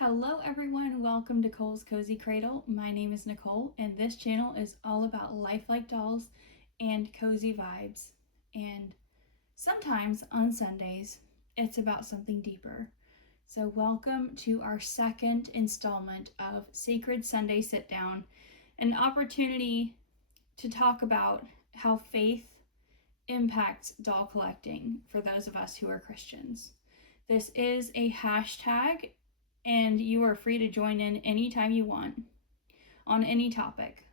Hello everyone, welcome to Cole's Cozy Cradle. My name is Nicole and this channel is all about lifelike dolls and cozy vibes. And sometimes on Sundays, it's about something deeper. So welcome to our second installment of Sacred Sunday Sit Down, an opportunity to talk about how faith impacts doll collecting for those of us who are Christians. This is a hashtag and you are free to join in anytime you want on any topic.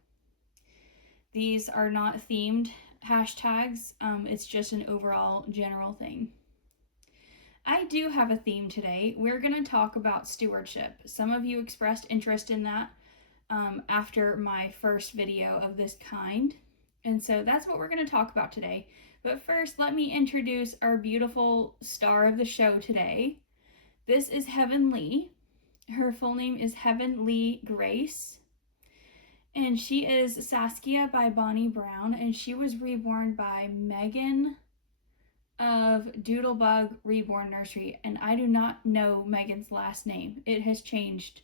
These are not themed hashtags, it's just an overall general thing. I do have a theme today. We're going to talk about stewardship. Some of you expressed interest in that after my first video of this kind, and so that's what we're going to talk about today. But first, let me introduce our beautiful star of the show today. This is Heaven Lee. Her full name is Heaven Lee Grace, and she is Saskia by Bonnie Brown, and she was reborn by Megan of Doodlebug Reborn Nursery, and I do not know Megan's last name. It has changed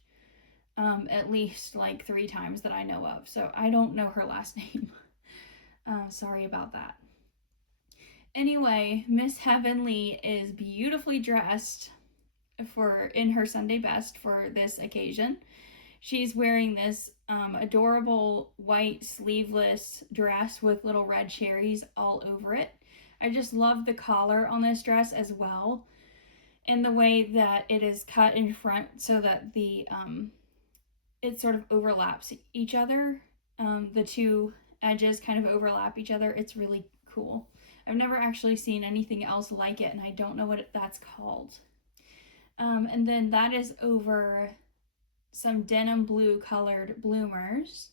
at least like 3 times that I know of, so I don't know her last name. Sorry about that. Anyway, Miss Heaven Lee is beautifully dressed in her Sunday best for this occasion. She's wearing this adorable white sleeveless dress with little red cherries all over it. I just love the collar on this dress as well, and the way that it is cut in front so that it sort of overlaps each other. The two edges kind of overlap each other. It's really cool. I've never actually seen anything else like it, and I don't know what that's called. And then that is over some denim blue colored bloomers.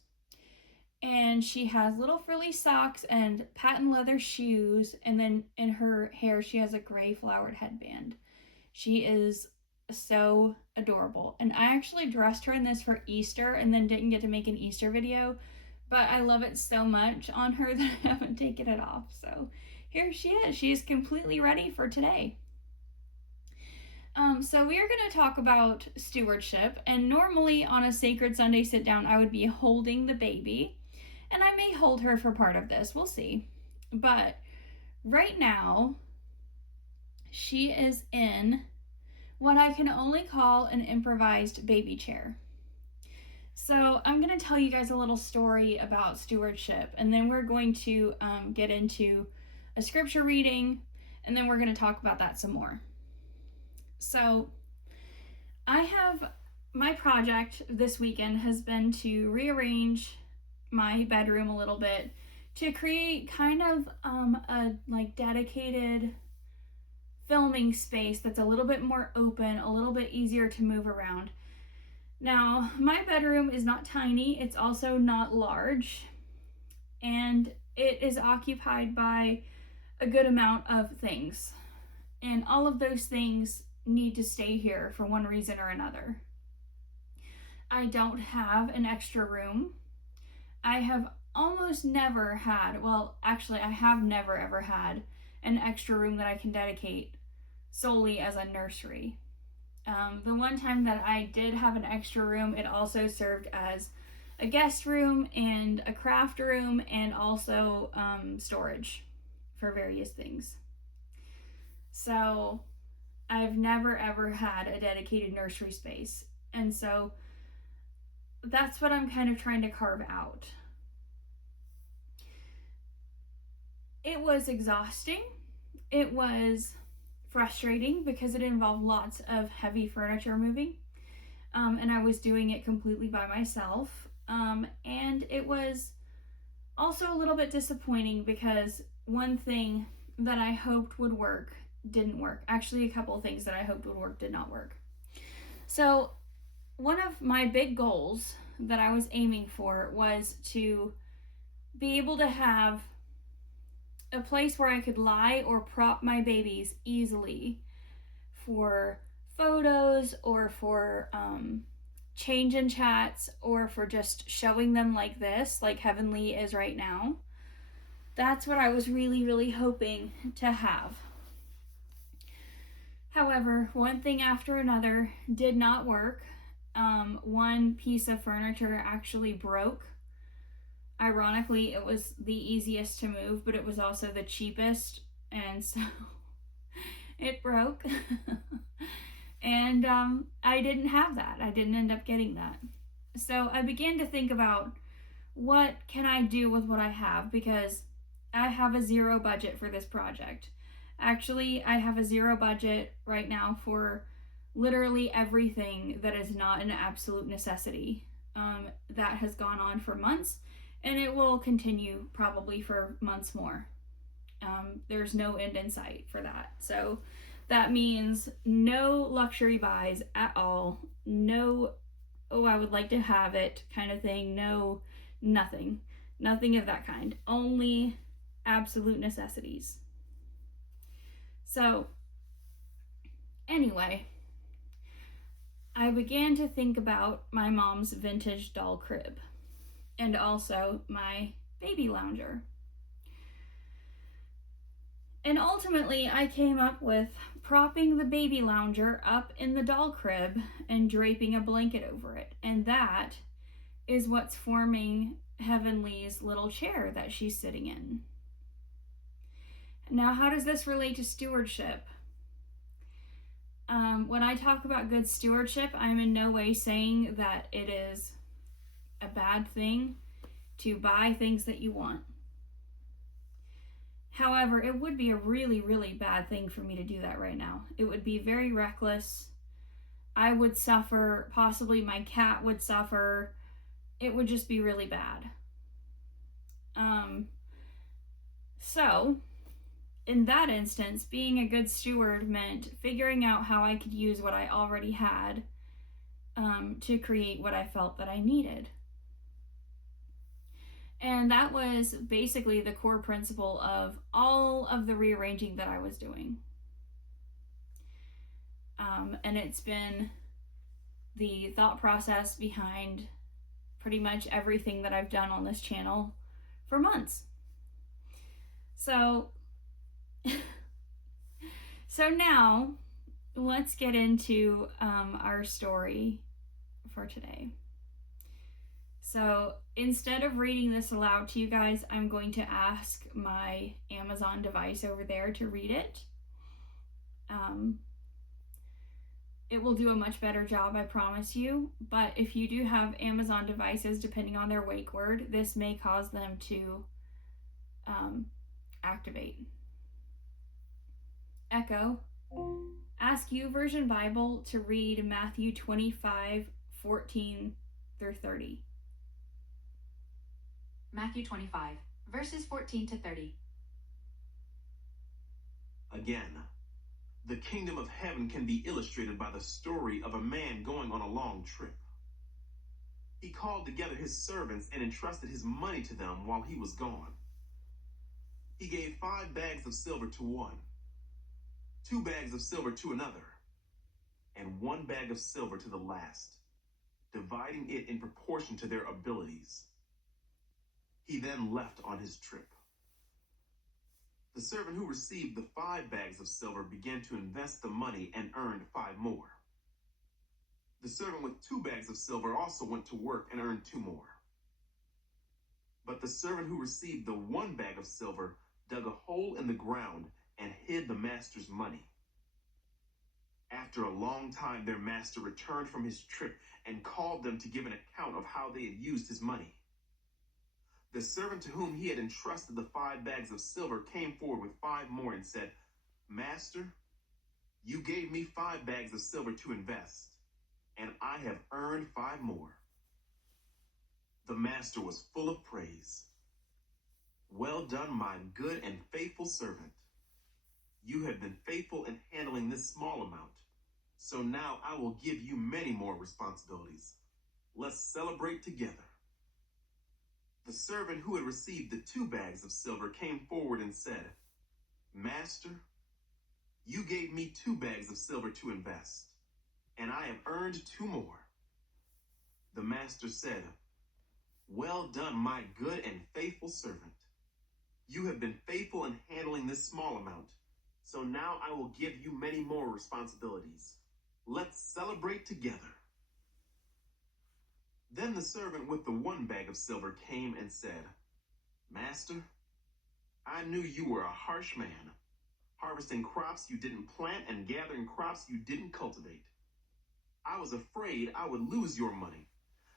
And she has little frilly socks and patent leather shoes. And then in her hair, she has a gray flowered headband. She is so adorable. And I actually dressed her in this for Easter and then didn't get to make an Easter video. But I love it so much on her that I haven't taken it off. So here she is. She is completely ready for today. So we are going to talk about stewardship, and normally on a Sacred Sunday sit down, I would be holding the baby, and I may hold her for part of this, we'll see. But right now, she is in what I can only call an improvised baby chair. So I'm going to tell you guys a little story about stewardship, and then we're going to get into a scripture reading, and then we're going to talk about that some more. So my project this weekend has been to rearrange my bedroom a little bit to create kind of a like dedicated filming space that's a little bit more open, a little bit easier to move around. Now, my bedroom is not tiny, it's also not large, and it is occupied by a good amount of things. And all of those things need to stay here for one reason or another. I don't have an extra room. I have almost never had, well, actually, I have never ever had an extra room that I can dedicate solely as a nursery. The one time that I did have an extra room, it also served as a guest room and a craft room and also storage for various things. So I've never ever had a dedicated nursery space, and so that's what I'm kind of trying to carve out. It was exhausting. It was frustrating because it involved lots of heavy furniture moving, and I was doing it completely by myself, and it was also a little bit disappointing because one thing that I hoped would work didn't work. Actually, a couple of things that I hoped would work did not work. So one of my big goals that I was aiming for was to be able to have a place where I could lie or prop my babies easily for photos or for change in chats or for just showing them like this, like Heaven Lee is right now. That's what I was really, really hoping to have. However, one thing after another did not work, one piece of furniture actually broke. Ironically, it was the easiest to move, but it was also the cheapest, and so it broke. And I didn't have that. I didn't end up getting that. So I began to think about, what can I do with what I have, because I have a zero budget for this project. Actually, I have a zero budget right now for literally everything that is not an absolute necessity. That has gone on for months, and it will continue probably for months more. There's no end in sight for that. So that means no luxury buys at all. No, oh, I would like to have it kind of thing. No, nothing. Nothing of that kind. Only absolute necessities. So, anyway, I began to think about my mom's vintage doll crib and also my baby lounger. And ultimately, I came up with propping the baby lounger up in the doll crib and draping a blanket over it. And that is what's forming Heavenly's little chair that she's sitting in. Now, how does this relate to stewardship? When I talk about good stewardship, I'm in no way saying that it is a bad thing to buy things that you want. However, it would be a really, really bad thing for me to do that right now. It would be very reckless. I would suffer. Possibly my cat would suffer. It would just be really bad. So, in that instance, being a good steward meant figuring out how I could use what I already had to create what I felt that I needed. And that was basically the core principle of all of the rearranging that I was doing. And it's been the thought process behind pretty much everything that I've done on this channel for months. So now let's get into our story for today. So instead of reading this aloud to you guys, I'm going to ask my Amazon device over there to read it. It will do a much better job, I promise you. But if you do have Amazon devices, depending on their wake word, this may cause them to activate. Echo, ask YouVersion Bible to read Matthew 25:14 through 30. Matthew 25, verses 14 to 30. Again, the kingdom of heaven can be illustrated by the story of a man going on a long trip. He called together his servants and entrusted his money to them while he was gone. He gave 5 bags of silver to one, 2 bags of silver to another, and 1 bag of silver to the last, dividing it in proportion to their abilities. He then left on his trip. The servant who received the 5 bags of silver began to invest the money and earned 5 more. The servant with 2 bags of silver also went to work and earned 2 more. But the servant who received the 1 bag of silver dug a hole in the ground and hid the master's money. After a long time, their master returned from his trip and called them to give an account of how they had used his money. The servant to whom he had entrusted the 5 bags of silver came forward with 5 more and said, "Master, you gave me 5 bags of silver to invest, and I have earned 5 more." The master was full of praise. "Well done, my good and faithful servant. You have been faithful in handling this small amount, so now I will give you many more responsibilities. Let's celebrate together." The servant who had received the 2 bags of silver came forward and said, "Master, you gave me 2 bags of silver to invest, and I have earned 2 more." The master said, "Well done, my good and faithful servant. You have been faithful in handling this small amount, so now I will give you many more responsibilities. Let's celebrate together." Then the servant with the 1 bag of silver came and said, Master, I knew you were a harsh man, harvesting crops you didn't plant and gathering crops you didn't cultivate. I was afraid I would lose your money,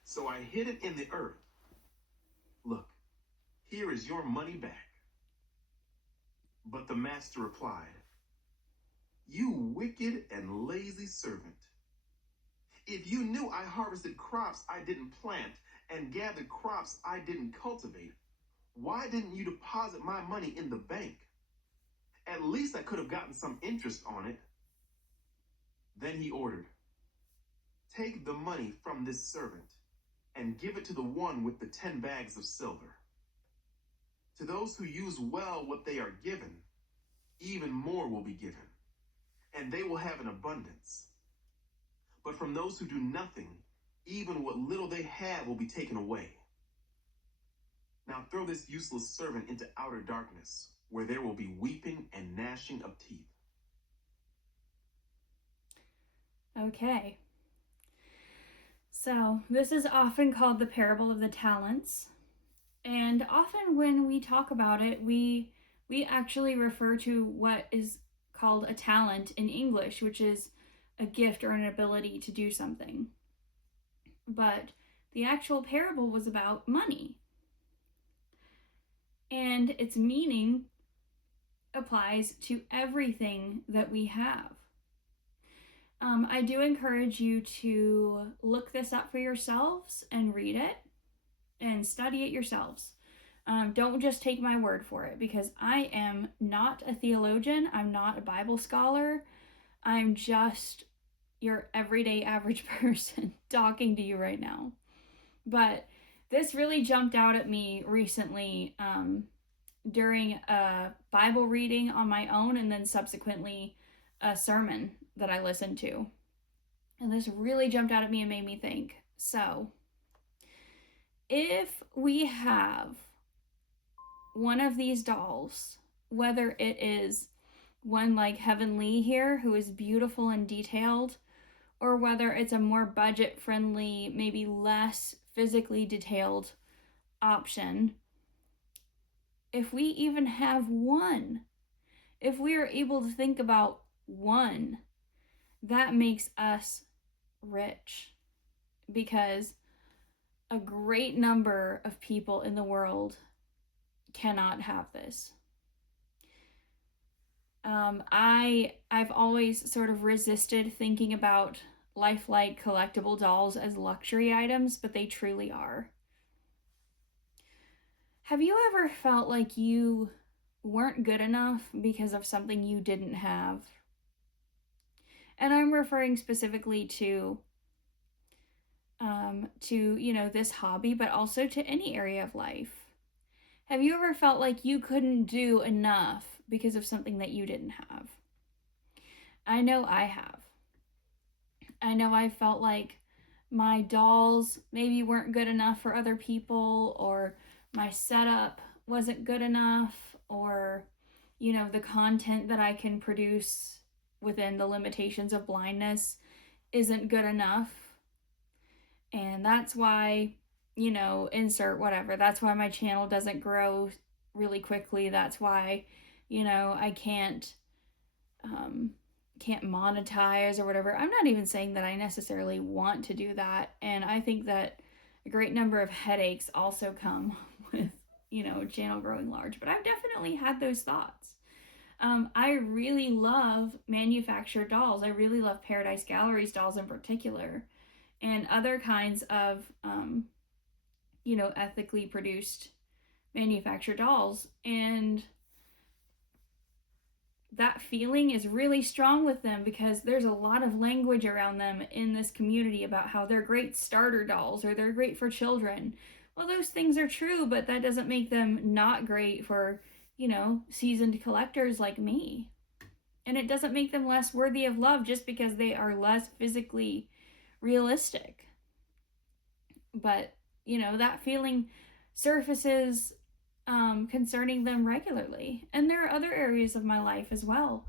so I hid it in the earth. Look, here is your money back. But the master replied, You wicked and lazy servant. If you knew I harvested crops I didn't plant and gathered crops I didn't cultivate, why didn't you deposit my money in the bank? At least I could have gotten some interest on it. Then he ordered, Take the money from this servant and give it to the one with the 10 bags of silver. To those who use well what they are given, even more will be given, and they will have an abundance. But from those who do nothing, even what little they have will be taken away. Now throw this useless servant into outer darkness, where there will be weeping and gnashing of teeth. Okay. So this is often called the parable of the talents. And often when we talk about it, we actually refer to what is called a talent in English, which is a gift or an ability to do something. But the actual parable was about money. And its meaning applies to everything that we have. I do encourage you to look this up for yourselves and read it and study it yourselves. Don't just take my word for it, because I am not a theologian. I'm not a Bible scholar. I'm just your everyday average person talking to you right now. But this really jumped out at me recently during a Bible reading on my own, and then subsequently a sermon that I listened to. And this really jumped out at me and made me think. So, if we have one of these dolls, whether it is one like Heavenly here, who is beautiful and detailed, or whether it's a more budget-friendly, maybe less physically detailed option, if we even have one, if we are able to think about one, that makes us rich, because a great number of people in the world cannot have this. I've always sort of resisted thinking about lifelike collectible dolls as luxury items, but they truly are. Have you ever felt like you weren't good enough because of something you didn't have? And I'm referring specifically to this hobby, but also to any area of life. Have you ever felt like you couldn't do enough because of something that you didn't have? I know I have. I know I felt like my dolls maybe weren't good enough for other people, or my setup wasn't good enough, or, the content that I can produce within the limitations of blindness isn't good enough. And that's why, insert whatever. That's why my channel doesn't grow really quickly. That's why, I can't monetize or whatever. I'm not even saying that I necessarily want to do that. And I think that a great number of headaches also come with, channel growing large. But I've definitely had those thoughts. I really love manufactured dolls. I really love Paradise Gallery's dolls in particular, and other kinds of, ethically produced manufactured dolls. And that feeling is really strong with them, because there's a lot of language around them in this community about how they're great starter dolls or they're great for children. Well, those things are true, but that doesn't make them not great for, seasoned collectors like me. And it doesn't make them less worthy of love just because they are less physically realistic. But, that feeling surfaces concerning them regularly. And there are other areas of my life as well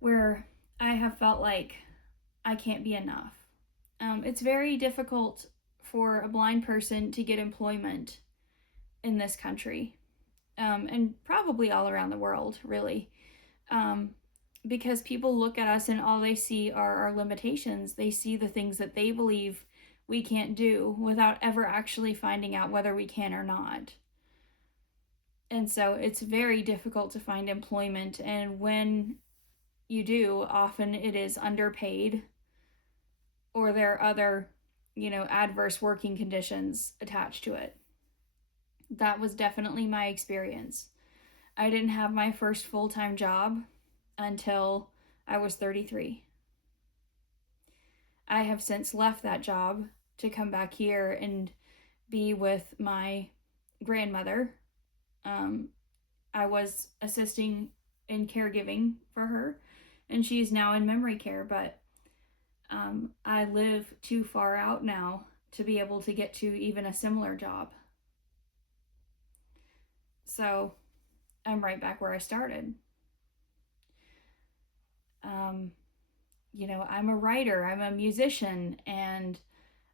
where I have felt like I can't be enough. It's very difficult for a blind person to get employment in this country, and probably all around the world, really. Because people look at us and all they see are our limitations. They see the things that they believe we can't do without ever actually finding out whether we can or not. And so it's very difficult to find employment. And when you do, often it is underpaid, or there are other, adverse working conditions attached to it. That was definitely my experience. I didn't have my first full-time job until I was 33. I have since left that job to come back here and be with my grandmother. I was assisting in caregiving for her, and she's now in memory care, but I live too far out now to be able to get to even a similar job. So I'm right back where I started. I'm a writer, I'm a musician, and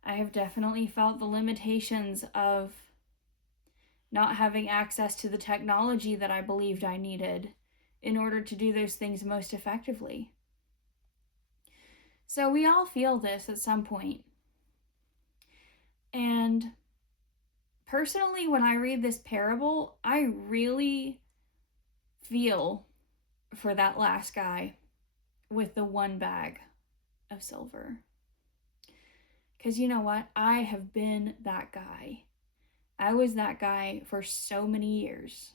I have definitely felt the limitations of not having access to the technology that I believed I needed in order to do those things most effectively. So we all feel this at some point. And personally, when I read this parable, I really feel for that last guy with the one bag of silver. Because you know what? I have been that guy. I was that guy for so many years.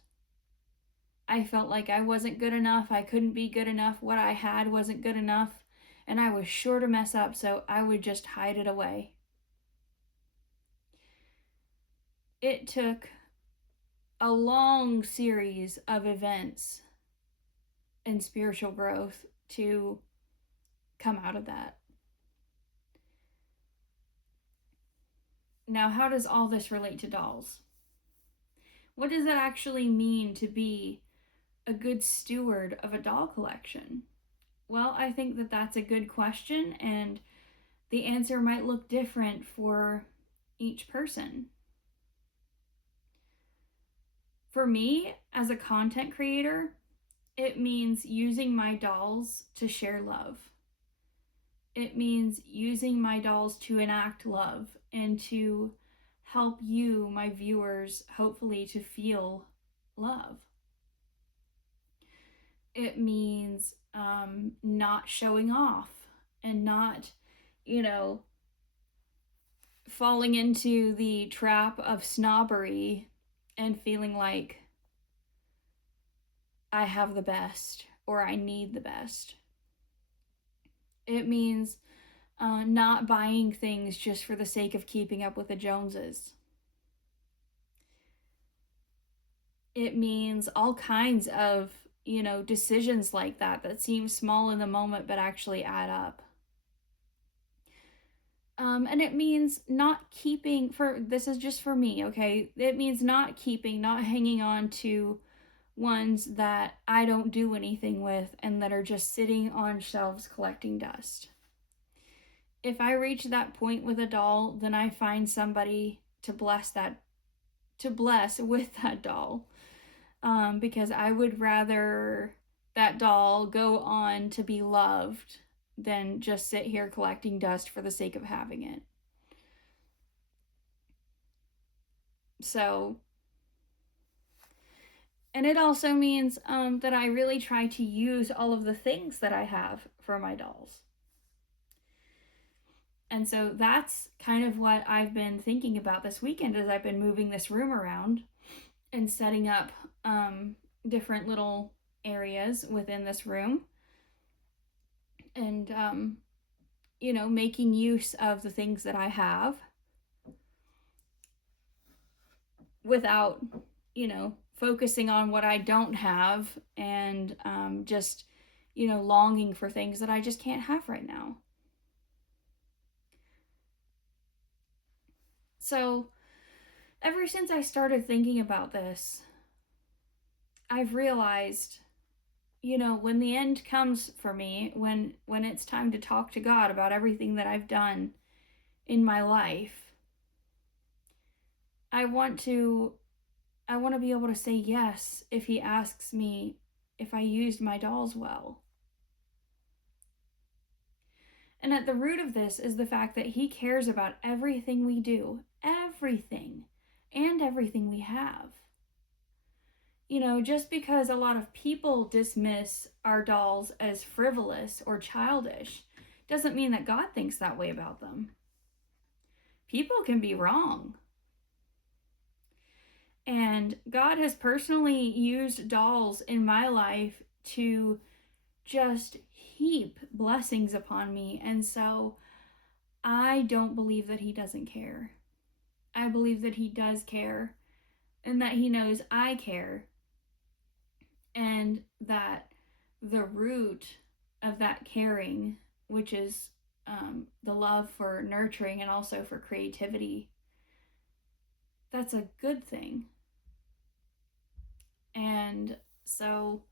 I felt like I wasn't good enough. I couldn't be good enough. What I had wasn't good enough. And I was sure to mess up, so I would just hide it away. It took a long series of events and spiritual growth to come out of that. Now, how does all this relate to dolls? What does it actually mean to be a good steward of a doll collection? Well, I think that that's a good question, and the answer might look different for each person. For me, as a content creator, it means using my dolls to share love. It means using my dolls to enact love and to help you, my viewers, hopefully to feel love. It means not showing off and not, falling into the trap of snobbery and feeling like I have the best or I need the best. It means not buying things just for the sake of keeping up with the Joneses. It means all kinds of, decisions like that seem small in the moment but actually add up. And it means not keeping, this is just for me, okay? It means not hanging on to ones that I don't do anything with and that are just sitting on shelves collecting dust. If I reach that point with a doll, then I find somebody to bless with that doll. Because I would rather that doll go on to be loved than just sit here collecting dust for the sake of having it. So, and it also means that I really try to use all of the things that I have for my dolls. And so that's kind of what I've been thinking about this weekend as I've been moving this room around and setting up different little areas within this room. And, making use of the things that I have without, focusing on what I don't have and just, longing for things that I just can't have right now. So, ever since I started thinking about this, I've realized, when the end comes for me, when it's time to talk to God about everything that I've done in my life, I want to be able to say yes if he asks me if I used my dolls well. And at the root of this is the fact that he cares about everything we do, everything, and everything we have. You know, just because a lot of people dismiss our dolls as frivolous or childish doesn't mean that God thinks that way about them. People can be wrong. And God has personally used dolls in my life to just heap blessings upon me. And so I don't believe that he doesn't care. I believe that he does care and that he knows I care, and that the root of that caring, which is the love for nurturing and also for creativity, that's a good thing. And so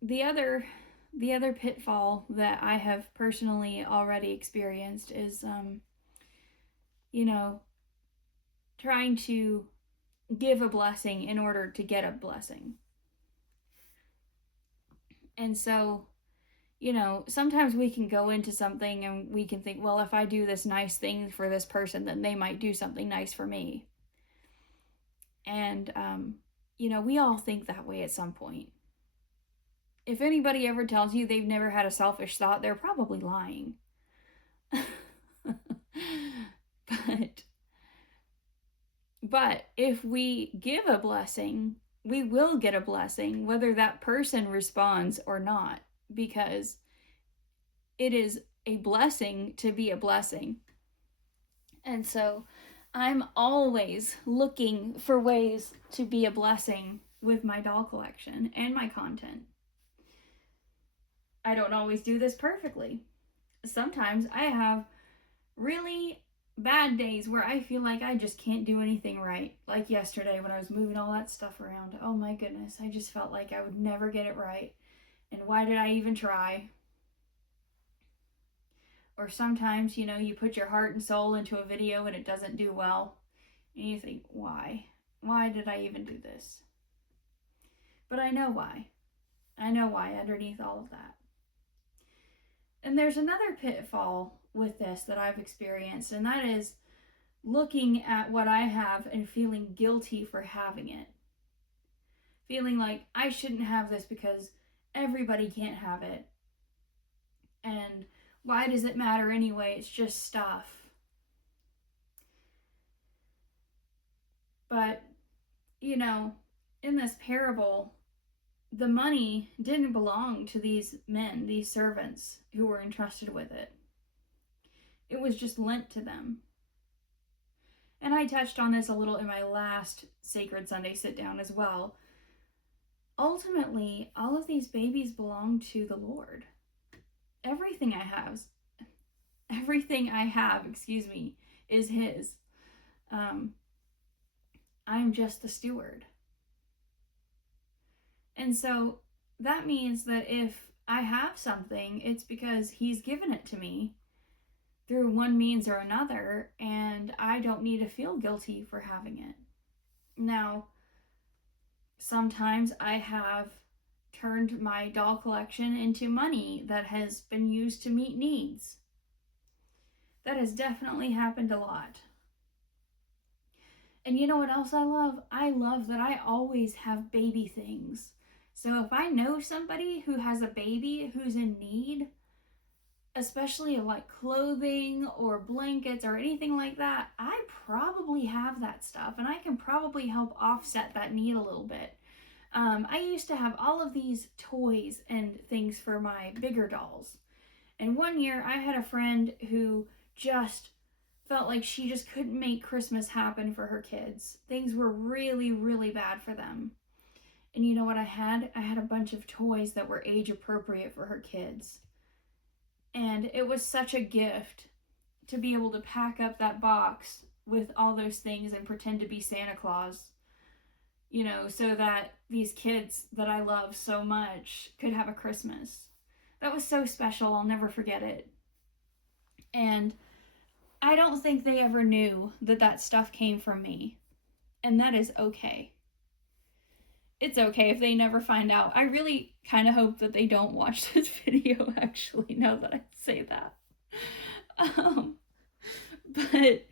the other pitfall that I have personally already experienced is you know, trying to give a blessing in order to get a blessing. And so, you know, sometimes we can go into something and we can think, well, if I do this nice thing for this person, then they might do something nice for me. And you know, we all think that way at some point. If anybody ever tells you they've never had a selfish thought, they're probably lying. But if we give a blessing, we will get a blessing, whether that person responds or not, because it is a blessing to be a blessing. And so I'm always looking for ways to be a blessing with my doll collection and my content. I don't always do this perfectly. Sometimes I have really bad days where I feel like I just can't do anything right. Like yesterday when I was moving all that stuff around. Oh my goodness, I just felt like I would never get it right. And why did I even try? Or sometimes, you know, you put your heart and soul into a video and it doesn't do well. And you think, why? Why did I even do this? But I know why. I know why underneath all of that. And there's another pitfall with this that I've experienced, and that is looking at what I have and feeling guilty for having it. Feeling like I shouldn't have this because everybody can't have it. And why does it matter anyway? It's just stuff. But, you know, in this parable, the money didn't belong to these men, these servants who were entrusted with it. It was just lent to them. And I touched on this a little in my last Sacred Sunday sit down as well. Ultimately, all of these babies belong to the Lord. Everything I have, is his. I'm just the steward. And so that means that if I have something, it's because he's given it to me through one means or another, and I don't need to feel guilty for having it. Now, sometimes I have turned my doll collection into money that has been used to meet needs. That has definitely happened a lot. And you know what else I love? I love that I always have baby things. So if I know somebody who has a baby who's in need, especially of like clothing or blankets or anything like that, I probably have that stuff and I can probably help offset that need a little bit. I used to have all of these toys and things for my bigger dolls. And one year I had a friend who just felt like she just couldn't make Christmas happen for her kids. Things were really, really bad for them. And you know what I had? I had a bunch of toys that were age appropriate for her kids. And it was such a gift to be able to pack up that box with all those things and pretend to be Santa Claus, you know, so that these kids that I love so much could have a Christmas. That was so special. I'll never forget it. And I don't think they ever knew that that stuff came from me. And that is okay. It's okay if they never find out. I really kind of hope that they don't watch this video, actually, now that I say that. Um, but,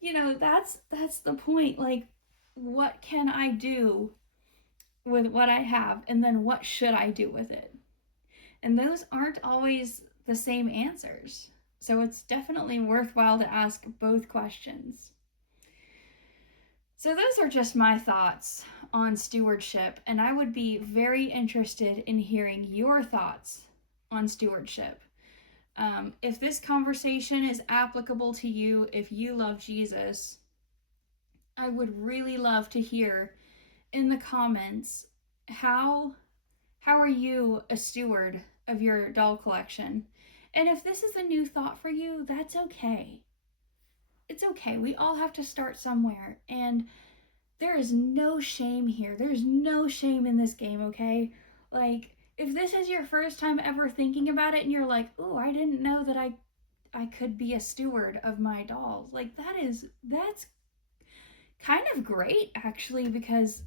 you know, that's the point. Like, what can I do with what I have? And then what should I do with it? And those aren't always the same answers. So it's definitely worthwhile to ask both questions. So those are just my thoughts on stewardship, and I would be very interested in hearing your thoughts on stewardship. If this conversation is applicable to you, if you love Jesus, I would really love to hear in the comments how are you a steward of your doll collection? And if this is a new thought for you, that's okay. It's okay. We all have to start somewhere, and there is no shame here. There's no shame in this game, okay? Like, if this is your first time ever thinking about it and you're like, "Oh, I didn't know that I could be a steward of my dolls." Like, that's kind of great, actually, because,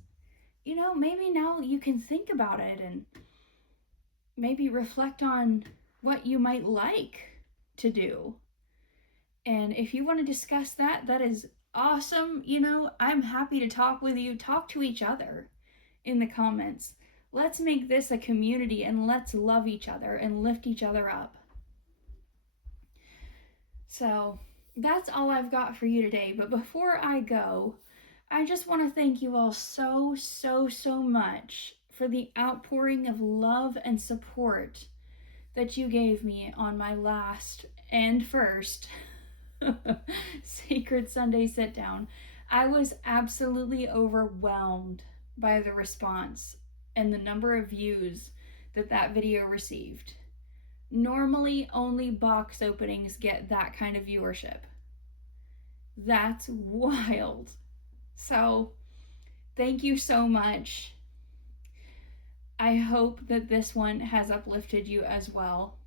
you know, maybe now you can think about it and maybe reflect on what you might like to do. And if you want to discuss that, that is awesome. You know, I'm happy to talk with you. Talk to each other in the comments. Let's make this a community and let's love each other and lift each other up. So that's all I've got for you today. But before I go, I just want to thank you all so, so, so much for the outpouring of love and support that you gave me on my last and first Sacred Sunday sit down. I was absolutely overwhelmed by the response and the number of views that video received. Normally, only box openings get that kind of viewership. That's wild. So, thank you so much. I hope that this one has uplifted you as well.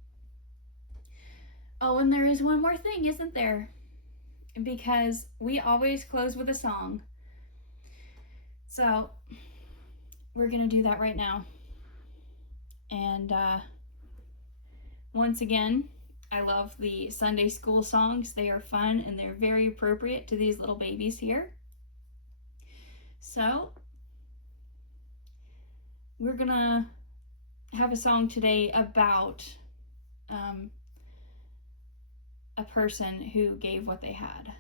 Oh, and there is one more thing, isn't there? Because we always close with a song. So, we're going to do that right now. And once again, I love the Sunday school songs. They are fun and they're very appropriate to these little babies here. So, we're going to have a song today about a person who gave what they had.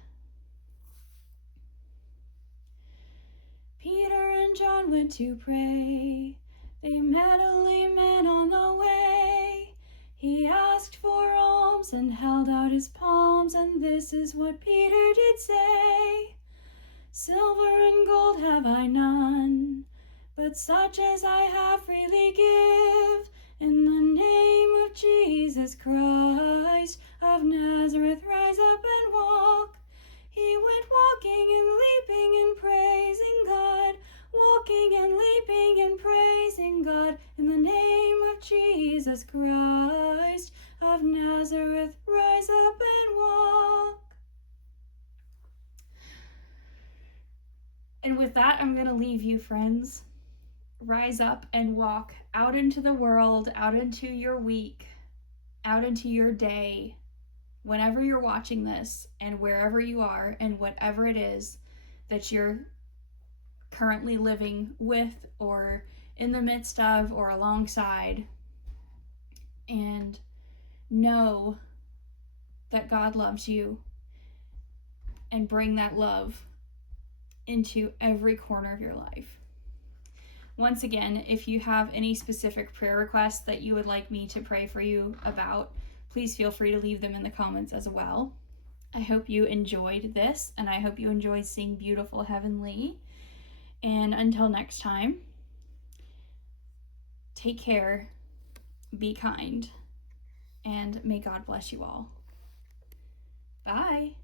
Peter and John went to pray. They met a lame man on the way. He asked for alms and held out his palms, and this is what Peter did say. Silver and gold have I none, but such as I have freely give. In the name of Jesus Christ of Nazareth, rise up and walk. He went walking and leaping and praising God, walking and leaping and praising God. In the name of Jesus Christ of Nazareth, rise up and walk. And with that, I'm going to leave you, friends. Rise up and walk out into the world, out into your week, out into your day, whenever you're watching this and wherever you are and whatever it is that you're currently living with or in the midst of or alongside. And know that God loves you, and bring that love into every corner of your life. Once again, if you have any specific prayer requests that you would like me to pray for you about, please feel free to leave them in the comments as well. I hope you enjoyed this, and I hope you enjoyed seeing beautiful Heavenly. And until next time, take care, be kind, and may God bless you all. Bye.